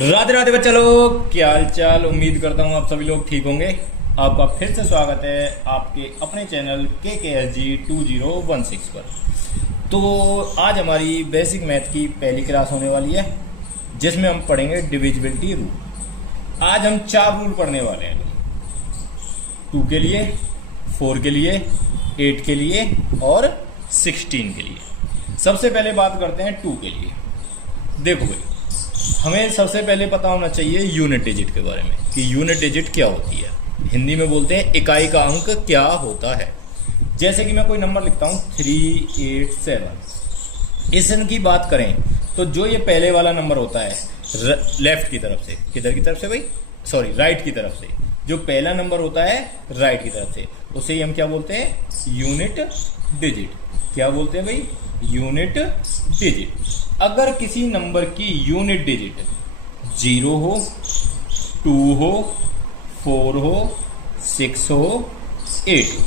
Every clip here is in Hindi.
राधे राधे बच्चा लोग, क्या हाल चाल। उम्मीद करता हूँ आप सभी लोग ठीक होंगे। आपका फिर से स्वागत है आपके अपने चैनल KKSG 2016 पर। तो आज हमारी बेसिक मैथ की पहली क्लास होने वाली है, जिसमें हम पढ़ेंगे डिविजिबिलिटी रूल। आज हम 4 रूल पढ़ने वाले हैं, 2 के लिए, 4 के लिए, 8 के लिए और 16 के लिए। सबसे पहले बात करते हैं 2 के लिए। देखो भाई, हमें सबसे पहले पता होना चाहिए यूनिट डिजिट के बारे में कि यूनिट डिजिट क्या होती है। हिंदी में बोलते हैं इकाई का अंक क्या होता है। जैसे कि मैं कोई नंबर लिखता हूं 387। इसकी बात करें तो जो ये पहले वाला नंबर होता है लेफ्ट की तरफ से, किधर की तरफ से भाई, सॉरी राइट की तरफ से, जो पहला नंबर होता है राइट की तरफ से, उसे ही हम क्या बोलते हैं, यूनिट डिजिट। क्या बोलते हैं भाई, यूनिट डिजिट। अगर किसी नंबर की यूनिट डिजिट 0 हो, 2 हो, 4 हो, 6 हो, 8 हो,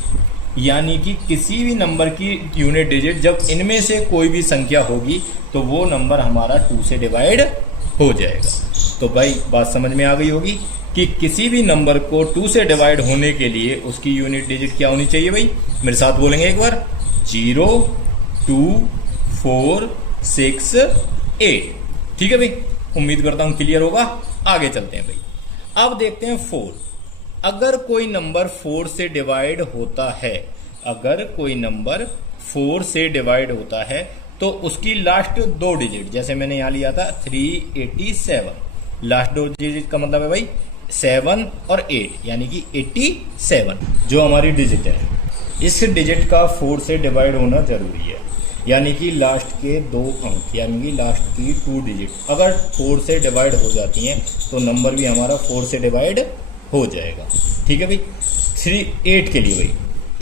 यानी कि किसी भी नंबर की यूनिट डिजिट जब इनमें से कोई भी संख्या होगी तो वो नंबर हमारा 2 से डिवाइड हो जाएगा। तो भाई बात समझ में आ गई होगी कि किसी भी नंबर को 2 से डिवाइड होने के लिए उसकी यूनिट डिजिट क्या होनी चाहिए। भाई मेरे साथ बोलेंगे एक बार, 0, 2, 4, 6, 8। ठीक है भाई, उम्मीद करता हूं क्लियर होगा। आगे चलते हैं भाई। अब देखते हैं 4। अगर कोई नंबर 4 से डिवाइड होता है, अगर कोई नंबर 4 से डिवाइड होता है तो उसकी लास्ट 2 डिजिट, जैसे मैंने यहां लिया था 387, लास्ट 2 डिजिट का मतलब है भाई 7 और 8, यानी कि 87 जो हमारी डिजिट है, इस डिजिट का 4 से डिवाइड होना जरूरी है। यानी कि लास्ट के 2 अंक, यानी कि लास्ट की 2 डिजिट अगर 4 से डिवाइड हो जाती हैं तो नंबर भी हमारा 4 से डिवाइड हो जाएगा। ठीक है भाई। 8 के लिए भाई,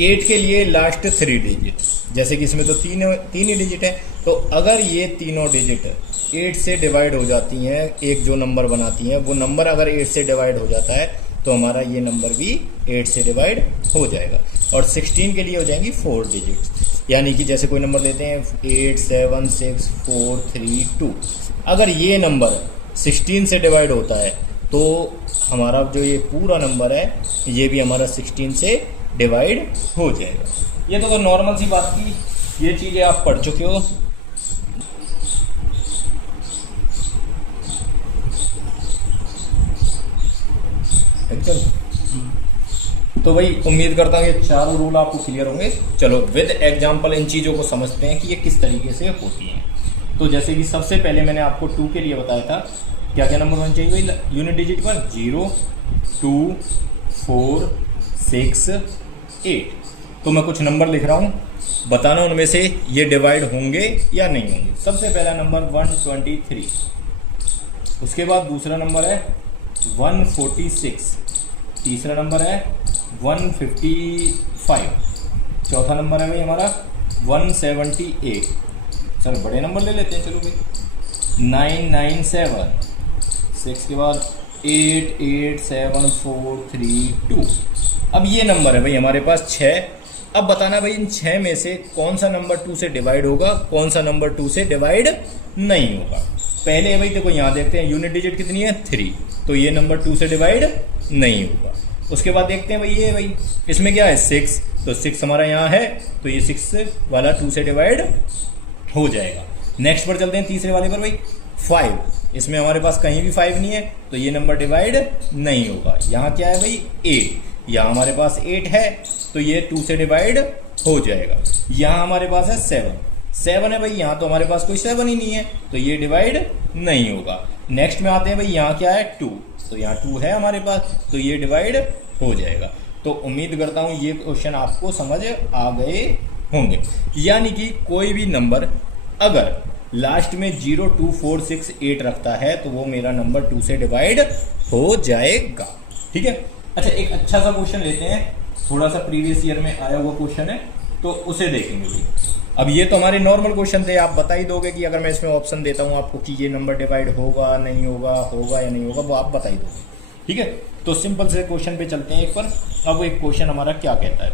8 के लिए लास्ट 3 डिजिट, जैसे कि इसमें तो तीन ही डिजिट है, तो अगर ये तीनों डिजिट 8 से डिवाइड हो जाती हैं, एक जो नंबर बनाती हैं वो नंबर अगर 8 से डिवाइड हो जाता है तो हमारा ये नंबर भी 8 से डिवाइड हो जाएगा। और 16 के लिए हो जाएंगी 4 डिजिट, यानी कि जैसे कोई नंबर लेते हैं 8, 7, 6, 4, 3, 2, अगर ये नंबर 16 से डिवाइड होता है तो हमारा जो ये पूरा नंबर है ये भी हमारा 16 से डिवाइड हो जाएगा। ये तो नॉर्मल सी बात की, ये चीज़ें आप पढ़ चुके हो। तो भाई उम्मीद करता हूँ ये 4 रूल आपको क्लियर होंगे। चलो विद एग्जांपल इन चीज़ों को समझते हैं कि ये किस तरीके से होती हैं। तो जैसे कि सबसे पहले मैंने आपको 2 के लिए बताया था, क्या क्या नंबर होना चाहिए भाई यूनिट डिजिट पर, 0, 2, 4, 6, 8। तो मैं कुछ नंबर लिख रहा हूँ, बताना उनमें से ये डिवाइड होंगे या नहीं होंगे। सबसे पहला नंबर 123, उसके बाद दूसरा नंबर है 146, तीसरा नंबर है 155, चौथा नंबर है भाई हमारा 178। चलो बड़े नंबर ले लेते हैं, चलो भाई 997, 6 के बाद 8, 8, 7, 4, 3, 2। अब ये नंबर है भाई हमारे पास 6। अब बताना भाई इन 6 में से कौन सा नंबर 2 से डिवाइड होगा, कौन सा नंबर 2 से डिवाइड नहीं होगा। पहले भाई देखो यहाँ देखते हैं यूनिट डिजिट कितनी है, 3, तो ये नंबर 2 से डिवाइड नहीं होगा। उसके बाद देखते हैं भाई ये भाई इसमें क्या है 6, तो 6 हमारा यहाँ है तो ये 6 वाला 2 से डिवाइड हो जाएगा। नेक्स्ट पर चलते हैं तीसरे वाले पर भाई 5, इसमें हमारे पास कहीं भी 5 नहीं है तो ये नंबर डिवाइड नहीं होगा। यहाँ क्या है भाई 8, यहाँ हमारे पास 8 है तो ये 2 से डिवाइड हो जाएगा। यहाँ हमारे पास है 7 है भाई, यहाँ तो हमारे पास कोई 7 ही नहीं है तो ये डिवाइड नहीं होगा। नेक्स्ट में आते हैं भाई यहाँ क्या है 2, तो यहाँ 2 है हमारे पास तो ये डिवाइड हो जाएगा। तो उम्मीद करता हूँ ये क्वेश्चन आपको समझ आ गए होंगे। यानी कि कोई भी नंबर अगर लास्ट में 0, 2, 4, 6, 8 रखता है तो वो मेरा नंबर 2 से डिवाइड हो जाएगा। ठीक है। अच्छा एक अच्छा सा क्वेश्चन लेते हैं, थोड़ा सा प्रीवियस ईयर में आया हुआ क्वेश्चन है तो उसे देखेंगे भाई। अब ये तो हमारे नॉर्मल क्वेश्चन थे, आप बता ही दोगे कि अगर मैं इसमें ऑप्शन देता हूँ आपको कि ये नंबर डिवाइड होगा नहीं होगा, होगा या नहीं होगा, वो आप बता ही दोगे। ठीक है, तो सिंपल से क्वेश्चन पे चलते हैं एक पर। अब एक क्वेश्चन हमारा क्या कहता है,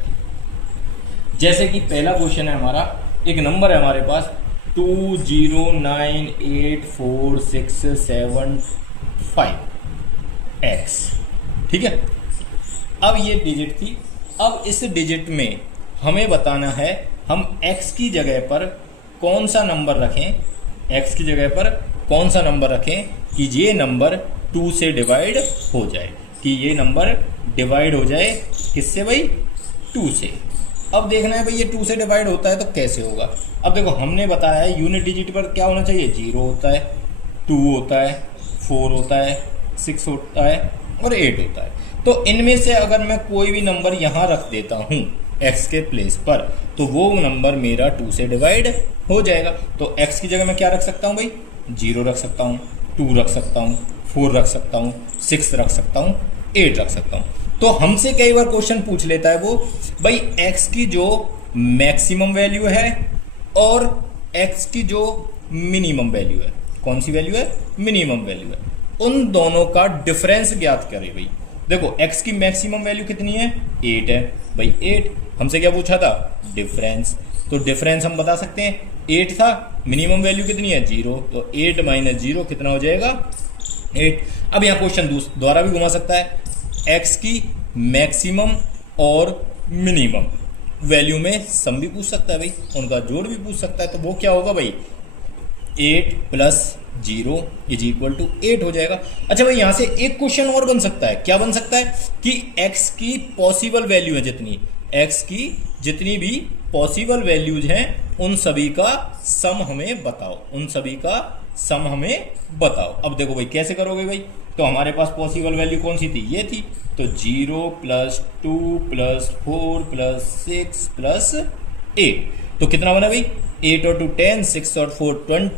जैसे कि पहला क्वेश्चन है हमारा, एक नंबर है हमारे पास 2098467 5x। ठीक है, अब ये डिजिट थी। अब इस डिजिट में हमें बताना है हम x की जगह पर कौन सा नंबर रखें, x की जगह पर कौन सा नंबर रखें कि ये नंबर 2 से डिवाइड हो जाए, कि ये नंबर डिवाइड हो जाए किससे भाई, 2 से। अब देखना है भाई ये 2 से डिवाइड होता है तो कैसे होगा। अब देखो हमने बताया है यूनिट डिजिट पर क्या होना चाहिए, 0 होता है, 2 होता है, 4 होता है, 6 होता है और 8 होता है। तो इनमें से अगर मैं कोई भी नंबर यहाँ रख देता हूँ x के प्लेस पर तो वो नंबर मेरा 2 से डिवाइड हो जाएगा। तो x की जगह मैं क्या रख सकता हूँ भाई, 0 रख सकता हूँ, 2 रख सकता हूँ, 4 रख सकता हूँ, 6 रख सकता हूँ, 8 रख सकता हूँ। तो हमसे कई बार क्वेश्चन पूछ लेता है वो भाई x की जो मैक्सिमम वैल्यू है और x की जो मिनिमम वैल्यू है, कौन सी वैल्यू है, मिनिमम वैल्यू है, उन दोनों का डिफरेंस ज्ञात करें भाई। देखो x की मैक्सिमम वैल्यू कितनी है, 8 है भाई, 8 हमसे क्या पूछा था, डिफरेंस। तो डिफरेंस हम बता सकते हैं 8 था, मिनिमम वैल्यू कितनी है, 0, तो 8 माइनस 0 कितना हो जाएगा, 8। अब यहाँ क्वेश्चन द्वारा भी घुमा सकता है, x की मैक्सिमम और मिनिमम वैल्यू में सम भी पूछ सकता है भाई, उनका जोड़ भी पूछ सकता है। तो वो क्या होगा भाई, 8 प्लस 0 इज इक्वल टू 8 हो जाएगा। अच्छा भाई यहाँ से एक क्वेश्चन और बन सकता है, क्या बन सकता है कि x की पॉसिबल वैल्यू है जितनी, x की जितनी भी पॉसिबल वैल्यूज हैं उन सभी का सम हमें बताओ, उन सभी का सम हमें बताओ। अब देखो भाई कैसे करोगे भाई, तो हमारे पास पॉसिबल वैल्यू कौन सी थी, ये थी, तो 0 प्लस 2 प्लस 4 प्लस 6 प्लस 8, तो कितना बना भाई, 8 और 2 10, 6 और 4 10,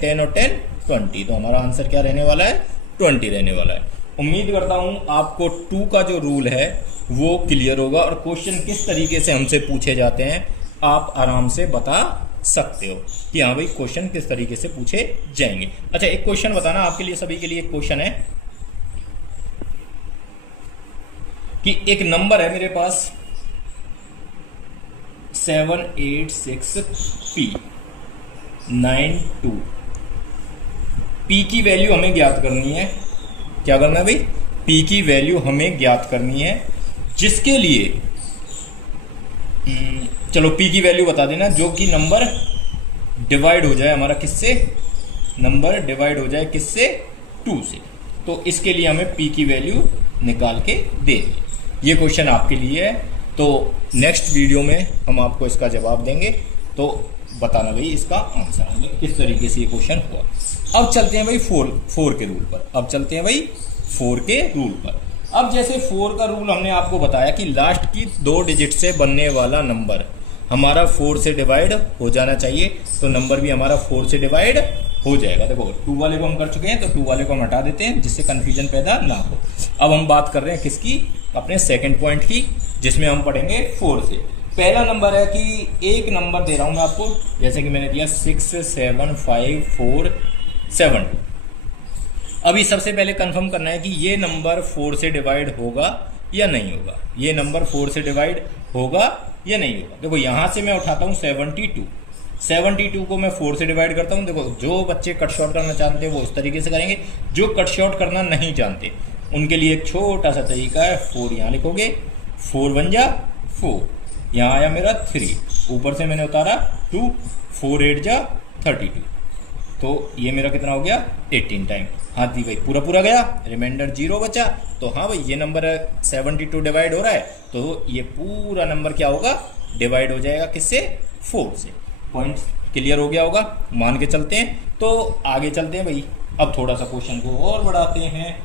10 और 10 20। तो हमारा आंसर क्या रहने वाला है, 20 रहने वाला है। उम्मीद करता हूं आपको 2 का जो रूल है वो क्लियर होगा और क्वेश्चन किस तरीके से हमसे पूछे जाते हैं आप आराम से बता सकते हो कि हाँ भाई क्वेश्चन किस तरीके से पूछे जाएंगे। अच्छा एक क्वेश्चन बताना, आपके लिए सभी के लिए एक क्वेश्चन है कि एक नंबर है मेरे पास 786P92, P की वैल्यू हमें ज्ञात करनी है। क्या करना है भाई, P की वैल्यू हमें ज्ञात करनी है, जिसके लिए चलो P की वैल्यू बता देना जो कि नंबर डिवाइड हो जाए हमारा किससे, नंबर डिवाइड हो जाए किससे, 2 से। तो इसके लिए हमें P की वैल्यू निकाल के दे दें। ये क्वेश्चन आपके लिए है, तो नेक्स्ट वीडियो में हम आपको इसका जवाब देंगे, तो बताना भाई इसका आंसर मतलब किस तरीके से ये क्वेश्चन हुआ। अब चलते हैं भाई 4 के रूल पर, अब चलते हैं भाई 4 के रूल पर। अब जैसे 4 का रूल हमने आपको बताया कि लास्ट की 2 डिजिट से बनने वाला नंबर हमारा 4 से डिवाइड हो जाना चाहिए, तो नंबर भी हमारा 4 से डिवाइड हो जाएगा। देखो 2 वाले को हम कर चुके हैं, तो 2 वाले को हम हटा देते हैं जिससे कंफ्यूजन पैदा ना हो। अब हम बात कर रहे हैं किसकी, अपने सेकंड पॉइंट की, जिसमें हम पढ़ेंगे 4 से। पहला नंबर है कि एक नंबर दे रहा हूं मैं आपको, जैसे कि मैंने दिया 67547। अभी सबसे पहले कंफर्म करना है कि ये नंबर 4 से डिवाइड होगा या नहीं होगा, ये नंबर 4 से डिवाइड होगा या नहीं होगा। देखो यहां से मैं उठाता हूं 72 को मैं 4 से डिवाइड करता हूं। देखो जो बच्चे कट शॉर्ट करना चाहते हैं वो उस तरीके से करेंगे, जो कट शॉर्ट करना नहीं जानते उनके लिए एक छोटा सा तरीका है, 4 यहां लिखोगे, 4 1 जा 4, यहां आया मेरा 3, ऊपर से मैंने उतारा 2, 4 8 जा 32, तो ये मेरा कितना हो गया 18 टाइम। हाँ जी भाई पूरा गया, रिमाइंडर 0 बचा, तो हाँ भाई ये नंबर 72 डिवाइड हो रहा है, तो ये पूरा नंबर क्या होगा, डिवाइड हो जाएगा किससे, 4 से। पॉइंट क्लियर हो गया होगा, मान के चलते हैं। तो आगे चलते हैं भाई, अब थोड़ा सा क्वेश्चन को और बढ़ाते हैं।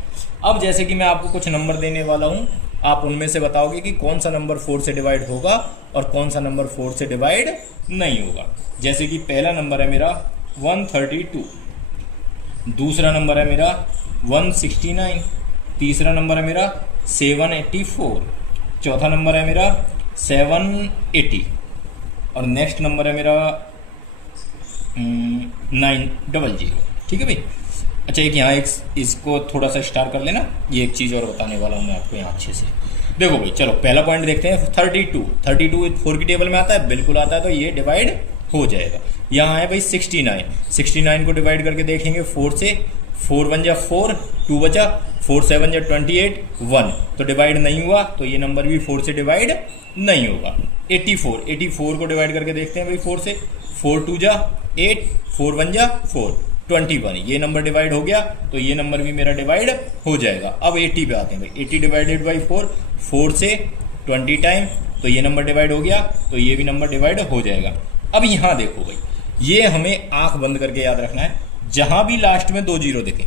अब जैसे कि मैं आपको कुछ नंबर देने वाला हूं, आप उनमें से बताओगे कि कौन सा नंबर 4 से डिवाइड होगा और कौन सा नंबर 4 से डिवाइड नहीं होगा। जैसे कि पहला नंबर है मेरा 132, दूसरा नंबर है मेरा 169, तीसरा नंबर है मेरा 784, चौथा नंबर है मेरा 780 और नेक्स्ट नंबर है मेरा 900। ठीक है भाई। अच्छा एक यहाँ एक इसको थोड़ा सा स्टार कर लेना, ये एक चीज़ और बताने वाला हूँ मैं आपको यहाँ अच्छे से। देखो भाई चलो पहला पॉइंट देखते हैं, 32 4 की टेबल में आता है, बिल्कुल आता है, तो ये डिवाइड हो जाएगा। यहाँ है भाई 69 को डिवाइड करके देखेंगे 4 से, 4 1 जा 4, 2 बचा, 4 7 जा 28, 1 तो डिवाइड नहीं हुआ, तो ये नंबर भी 4 से डिवाइड नहीं होगा। 84 को डिवाइड करके देखते हैं भाई 4 से, 4 2 जा 8, 4 1 जा 4, 21 ये नंबर डिवाइड हो गया, तो ये नंबर भी मेरा डिवाइड हो जाएगा। अब 80 पे आते हैं भाई, 80 डिवाइडेड बाई 4, 4 से 20 टाइम, तो ये नंबर डिवाइड हो गया, तो ये भी नंबर डिवाइड हो जाएगा। अब यहाँ देखो भाई, ये हमें आंख बंद करके याद रखना है, जहां भी लास्ट में 2 जीरो दिखे,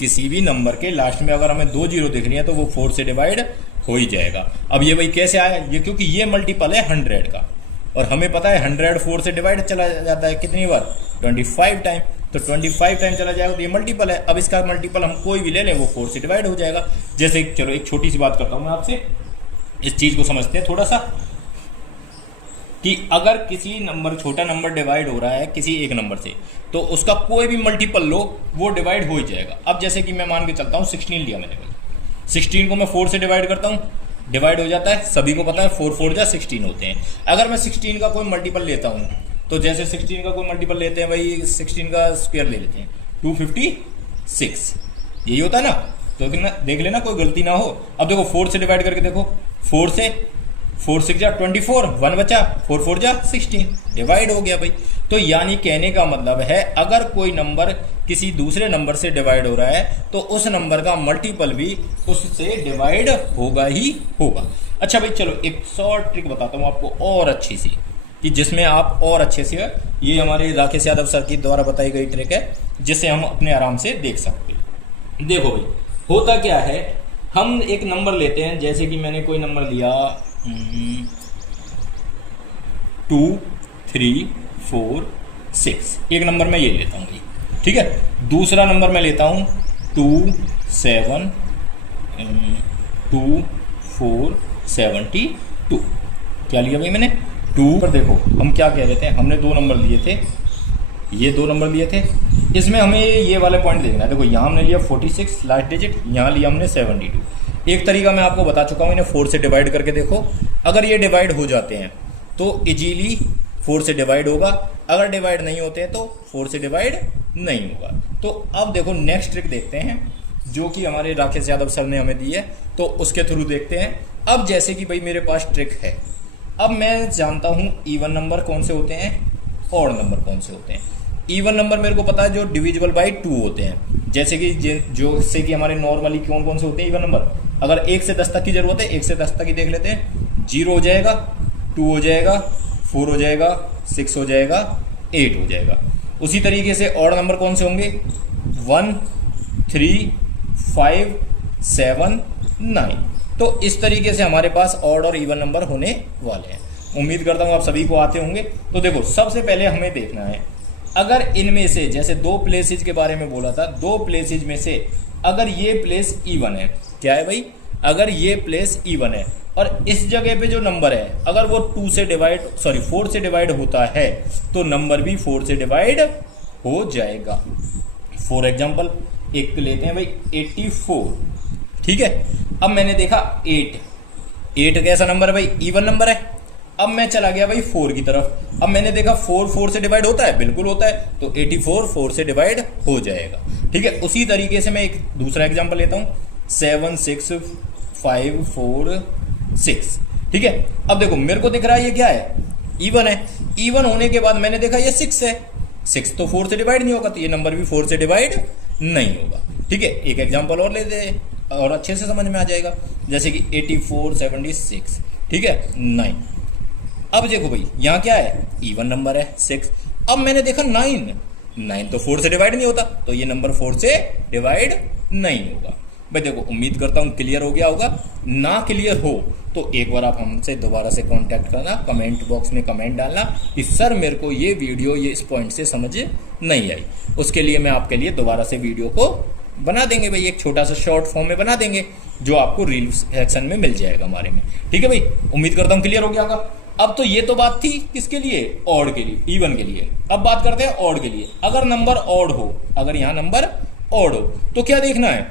किसी भी नंबर के लास्ट में अगर हमें 2 जीरो दिख रही है तो वो 4 से डिवाइड हो ही जाएगा। अब ये भाई कैसे आया, ये क्योंकि ये मल्टीपल है 100 का, और हमें पता है 100 4 से डिवाइड चला जाता है कितनी बार, 25 टाइम, तो 25 टाइम चला जाएगा, तो ये मल्टीपल है। अब इसका मल्टीपल हम कोई भी ले लें वो 4 से डिवाइड हो जाएगा। जैसे चलो एक छोटी सी बात करता हूं मैं आपसे, इस चीज को समझते हैं थोड़ा सा, कि अगर किसी नंबर, छोटा नंबर डिवाइड हो रहा है किसी एक नंबर से, तो उसका कोई भी मल्टीपल लो वो डिवाइड हो ही जाएगा। अब जैसे कि मैं मान के चलता हूँ 16 लिया मैंने भाई, 16 को मैं 4 से डिवाइड करता हूँ, डिवाइड हो जाता है, सभी को पता है 4 4 जा 16 होते हैं। अगर मैं 16 का कोई मल्टीपल लेता हूँ, तो जैसे 16 का कोई मल्टीपल लेते हैं भाई, 16 का स्क्वायर ले लेते हैं, 256 यही होता है ना, तो देख लेना कोई गलती ना हो। अब देखो 4 से डिवाइड करके देखो, 4 से 4 6 जा 24, 1 बचा, 4 4 जा 16 डिवाइड हो गया भाई। तो यानी कहने का मतलब है, अगर कोई नंबर किसी दूसरे नंबर से डिवाइड हो रहा है तो उस नंबर का मल्टीपल भी उससे डिवाइड होगा ही होगा। अच्छा भाई चलो एक शॉर्ट ट्रिक बताता हूँ आपको और अच्छी सी, कि जिसमें आप और अच्छे से, ये हमारे राकेश यादव सर की द्वारा बताई गई ट्रिक है, जिसे हम अपने आराम से देख सकते हैं। देखो भाई होता क्या है, हम एक नंबर लेते हैं, जैसे कि मैंने कोई नंबर लिया 2 3 4 6, एक नंबर मैं ये लेता हूँ भाई, ठीक है। दूसरा नंबर मैं लेता हूँ 2 7 2 4 72, क्या लिया भाई मैंने 2। पर देखो हम क्या कह रहे थे, हमने 2 नंबर लिए थे, ये 2 नंबर लिए थे, इसमें हमें ये वाले पॉइंट देखना है। देखो यहाँ हमने लिया 46 लास्ट डिजिट, यहाँ लिया हमने 72। एक तरीका मैं आपको बता चुका हूँ, इन्हें 4 से डिवाइड करके देखो, अगर ये डिवाइड हो जाते हैं तो इजीली 4 से डिवाइड होगा, अगर डिवाइड नहीं होते हैं तो 4 से डिवाइड नहीं होगा। तो अब देखो नेक्स्ट ट्रिक देखते हैं, जो कि हमारे राकेश यादव सर ने हमें दी है, तो उसके थ्रू देखते हैं। अब जैसे कि भाई मेरे पास ट्रिक है, अब मैं जानता हूँ इवन नंबर कौन से होते हैं, ऑड नंबर कौन से होते हैं। इवन नंबर मेरे को पता है जो डिविजिबल बाई 2 होते हैं, जैसे कि जो से कि हमारे नॉर्मली कौन कौन से होते हैं इवन नंबर। अगर 1 से 10 तक की जरूरत है, 1 से 10 तक ही देख लेते हैं, 0 हो जाएगा, 2 हो जाएगा, 4 हो जाएगा, 6 हो जाएगा, 8 हो जाएगा। उसी तरीके से ऑड नंबर कौन से होंगे, 1 3 5 7 9। तो इस तरीके से हमारे पास ऑड और इवन नंबर होने वाले हैं। उम्मीद करता हूँ आप सभी को आते होंगे। तो देखो सबसे पहले हमें देखना है, अगर इनमें से जैसे 2 प्लेसेज के बारे में बोला था, 2 प्लेसेज में से अगर ये प्लेस इवन है, क्या है भाई, अगर ये प्लेस इवन है और इस जगह पे जो नंबर है अगर वो 4 से डिवाइड होता है तो नंबर भी 4 से डिवाइड हो जाएगा। फॉर एग्जांपल एक लेते हैं भाई 84, ठीक है। अब मैंने देखा 8 कैसा नंबर है भाई, इवन नंबर है। अब मैं चला गया भाई 4 की तरफ, अब मैंने देखा 4 से डिवाइड होता है, बिल्कुल होता है, तो 84 4 से डिवाइड हो जाएगा, ठीक है। उसी तरीके से मैं एक दूसरा एग्जांपल लेता हूँ 7 6 5 4 6, ठीक है। अब देखो मेरे को दिख रहा है ये क्या है, इवन है। इवन होने के बाद मैंने देखा ये 6 है, 6 तो 4 से डिवाइड नहीं होगा, तो ये नंबर भी 4 से डिवाइड नहीं होगा, ठीक है। एक एग्जांपल और लेते हैं और अच्छे से समझ में आ जाएगा, जैसे कि 84 76, ठीक है 9। अब देखो भाई यहाँ क्या है, इवन नंबर है 6। अब मैंने देखा 9 तो 4 से डिवाइड नहीं होता, तो ये नंबर 4 से डिवाइड नहीं होगा। भाई देखो उम्मीद करता हूँ क्लियर हो गया होगा। ना क्लियर हो तो एक बार आप हमसे दोबारा से कांटेक्ट करना, कमेंट बॉक्स में कमेंट डालना कि सर मेरे को ये वीडियो ये इस पॉइंट से समझ नहीं आई। उसके लिए मैं आपके लिए दोबारा से वीडियो को बना देंगे भाई, एक छोटा सा शॉर्ट फॉर्म में बना देंगे जो आपको रील सेक्शन में मिल जाएगा हमारे में, ठीक है भाई। उम्मीद करता हूँ क्लियर हो गया होगा। अब तो ये तो बात थी किसके लिए, ऑड के लिए, इवन के लिए। अब बात करते हैं ऑड के लिए। अगर नंबर ऑड हो, अगर यहाँ नंबर ऑड हो तो क्या देखना है,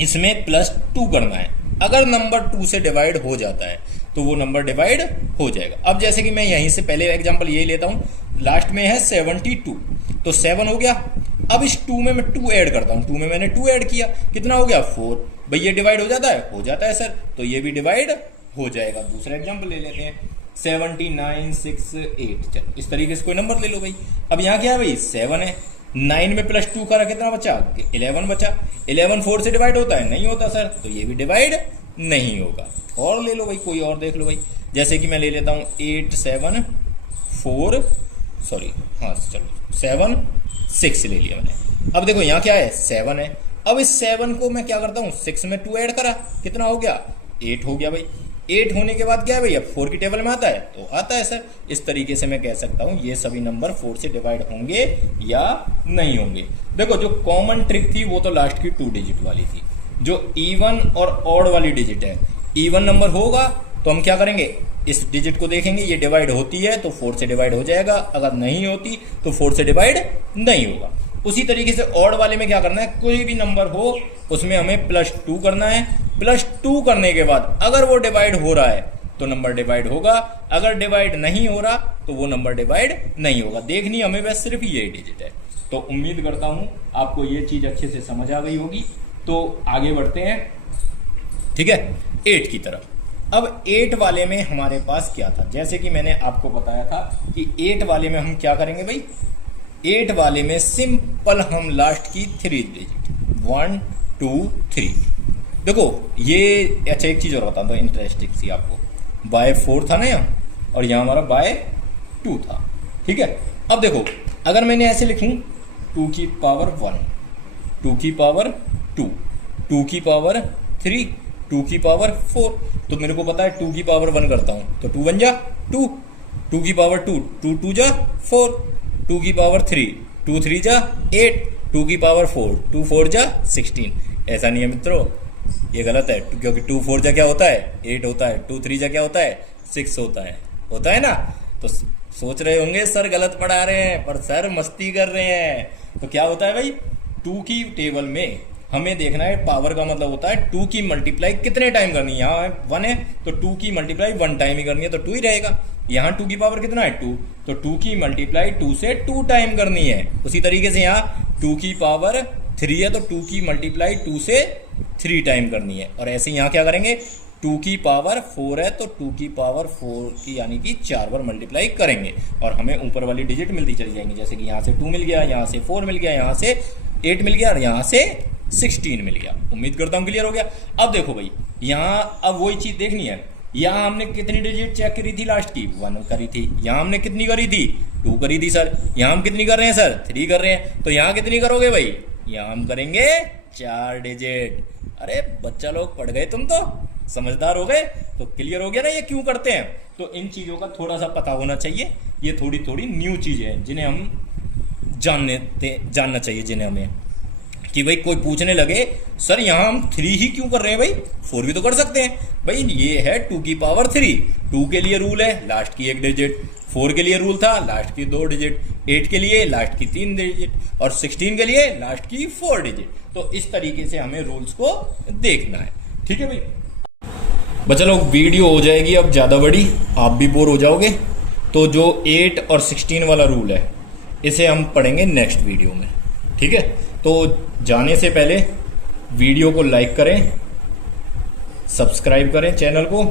इसमें +2 करना है। अगर नंबर 2 से डिवाइड हो जाता है तो वो नंबर डिवाइड हो जाएगा। अब जैसे कि मैं यहीं से पहले एग्जांपल यही लेता हूं, लास्ट में है 72, तो 7 हो गया, अब इस 2 में मैं 2 ऐड करता हूँ, 2 में मैंने 2 ऐड किया, कितना हो गया 4। भाई ये डिवाइड हो जाता है, हो जाता है सर, तो ये भी डिवाइड हो जाएगा। दूसरा एग्जाम्पल ले लेते हैं 79 6 8। चलो इस तरीके से कोई नंबर ले लो भाई। अब यहाँ क्या है भाई 7 है, 9 में प्लस 2 करा कितना बचा 11 बचा। 11 4 से डिवाइड होता है, नहीं होता सर, तो ये भी डिवाइड नहीं होगा। और ले लो भाई, कोई और देख लो भाई, जैसे कि मैं ले लेता हूँ 8 7 4 सॉरी हाँ चलो 7 6 ले लिया मैंने। अब देखो यहाँ क्या है 7 है, अब इस 7 को मैं क्या करता हूँ 6 में 2 ऐड करा, कितना हो गया 8 हो गया भाई। 8 होने के बाद क्या है भाई, अब 4 की टेबल में आता है, तो आता है सर। इस तरीके से मैं कह सकता हूँ ये सभी नंबर 4 से डिवाइड होंगे या नहीं होंगे। देखो जो कॉमन ट्रिक थी वो तो लास्ट की 2 डिजिट वाली थी। जो इवन और ऑड वाली डिजिट है, इवन नंबर होगा तो हम क्या करेंगे, इस डिजिट को देखेंगे, ये डिवाइड होती है तो 4 से डिवाइड हो जाएगा, अगर नहीं होती तो 4 से डिवाइड नहीं होगा। उसी तरीके से ऑड वाले में क्या करना है, कोई भी नंबर हो उसमें हमें +2 करना है। +2 करने के बाद अगर वो डिवाइड हो रहा है तो नंबर डिवाइड होगा, अगर डिवाइड नहीं हो रहा तो वो नंबर डिवाइड नहीं होगा। देखनी हमें बस सिर्फ ये डिजिट है। तो उम्मीद करता हूं आपको ये चीज अच्छे से समझ आ गई होगी। तो आगे बढ़ते हैं, ठीक है, 8 की तरफ। अब 8 वाले में हमारे पास क्या था, जैसे कि मैंने आपको बताया था कि 8 वाले में हम क्या करेंगे भाई, 8 वाले में सिंपल हम लास्ट की 3 डिजिट 1 2 3। देखो ये अच्छा एक चीज और बताता हूँ इंटरेस्टिंग सी आपको, बाय 4 था ना यहाँ, और यहाँ हमारा बाय 2 था, ठीक है। अब देखो अगर मैंने ऐसे लिखूं 2 की पावर 1, 2 की पावर 2, 2 की पावर 3, 2 की पावर 4, तो मेरे को पता है 2 की पावर 1 करता हूं तो 2 1 जा 2, 2 की पावर 2, 2 2 जा 4, 2 की पावर 3, 2 3 जा 8, 2 की पावर 4, 2 4 जा 16। ऐसा नहीं है मित्रों, ये गलत है, क्योंकि 2 4 जा क्या होता है 8 होता है, 2 3 जा क्या होता है 6 होता है ना। तो सोच रहे होंगे सर गलत पढ़ा रहे हैं, पर सर मस्ती कर रहे हैं। तो क्या होता है भाई, 2 की टेबल में हमें देखना है, पावर का मतलब होता है 2 की मल्टीप्लाई कितने टाइम करनी है। यहाँ 1 है तो 2 की मल्टीप्लाई 1 टाइम ही करनी है, तो 2 ही रहेगा। यहाँ 2 की पावर कितना है 2, तो 2 की मल्टीप्लाई 2 से 2 टाइम करनी है। उसी तरीके से यहाँ 2 की पावर 3 है तो 2 की मल्टीप्लाई 2 से 3 टाइम करनी है। और ऐसे यहाँ क्या करेंगे, 2 की पावर 4 है तो 2 की पावर 4 की यानी कि 4 बार मल्टीप्लाई करेंगे और हमें ऊपर वाली डिजिट मिलती चली जाएंगी। जैसे कि यहाँ से 2 मिल गया, यहाँ से 4 मिल गया, यहाँ से 8 मिल गया और यहाँ से 16 मिल गया। उम्मीद करता हूँ क्लियर हो गया। अब देखो भाई यहाँ अब वही चीज देखनी है, यहाँ हमने कितनी डिजिट चेक करी थी, लास्ट की 1 करी थी। यहाँ हमने कितनी करी थी 2 करी थी सर। यहाँ हम कितनी कर रहे हैं सर 3 कर रहे हैं। तो यहाँ कितनी करोगे भाई, यहाँ हम करेंगे 4 डिजिट। अरे बच्चा लोग पढ़ गए, तुम तो समझदार हो गए। तो क्लियर हो गया ना ये क्यों करते हैं। तो इन चीजों का थोड़ा सा पता होना चाहिए, ये थोड़ी थोड़ी न्यू चीजें हैं जिन्हें हम जानना चाहिए, जिन्हें हमें कि भाई कोई पूछने लगे सर यहाँ हम 3 ही क्यों कर रहे हैं, भाई 4 भी तो कर सकते हैं। भाई ये है 2 की पावर 3, 2 के लिए रूल है लास्ट की 1 डिजिट, 4 के लिए रूल था लास्ट की 2 डिजिट, 8 के लिए लास्ट की 3 डिजिट और 16 के लिए लास्ट की 4 डिजिट। तो इस तरीके से हमें रूल्स को देखना है, ठीक है भाई। बच्चा लोग वीडियो हो जाएगी अब ज़्यादा बड़ी, आप भी बोर हो जाओगे। तो जो 8 और 16 वाला रूल है इसे हम पढ़ेंगे नेक्स्ट वीडियो में, ठीक है। तो जाने से पहले वीडियो को लाइक करें, सब्सक्राइब करें चैनल को।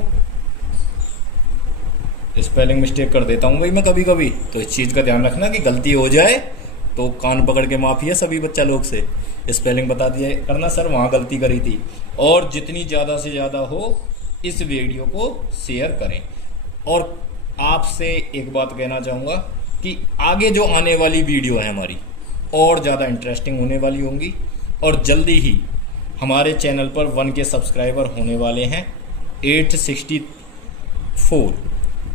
स्पेलिंग मिस्टेक कर देता हूं भाई मैं कभी कभी, तो इस चीज़ का ध्यान रखना कि गलती हो जाए तो कान पकड़ के माफी है सभी बच्चा लोग से। स्पेलिंग बता दिया करना सर वहाँ गलती करी थी। और जितनी ज़्यादा से ज़्यादा हो इस वीडियो को शेयर करें। और आपसे एक बात कहना चाहूँगा कि आगे जो आने वाली वीडियो है हमारी और ज़्यादा इंटरेस्टिंग होने वाली होंगी और जल्दी ही हमारे चैनल पर 1 के सब्सक्राइबर होने वाले हैं। 864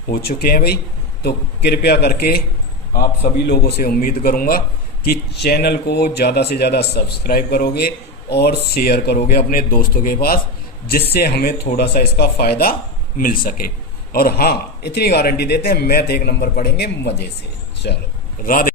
हो चुके हैं भाई। तो कृपया करके आप सभी लोगों से उम्मीद करूंगा कि चैनल को ज़्यादा से ज़्यादा सब्सक्राइब करोगे और शेयर करोगे अपने दोस्तों के पास, जिससे हमें थोड़ा सा इसका फ़ायदा मिल सके। और हाँ, इतनी गारंटी देते हैं मैथ 1 नंबर पढ़ेंगे मज़े से। चलो राधे।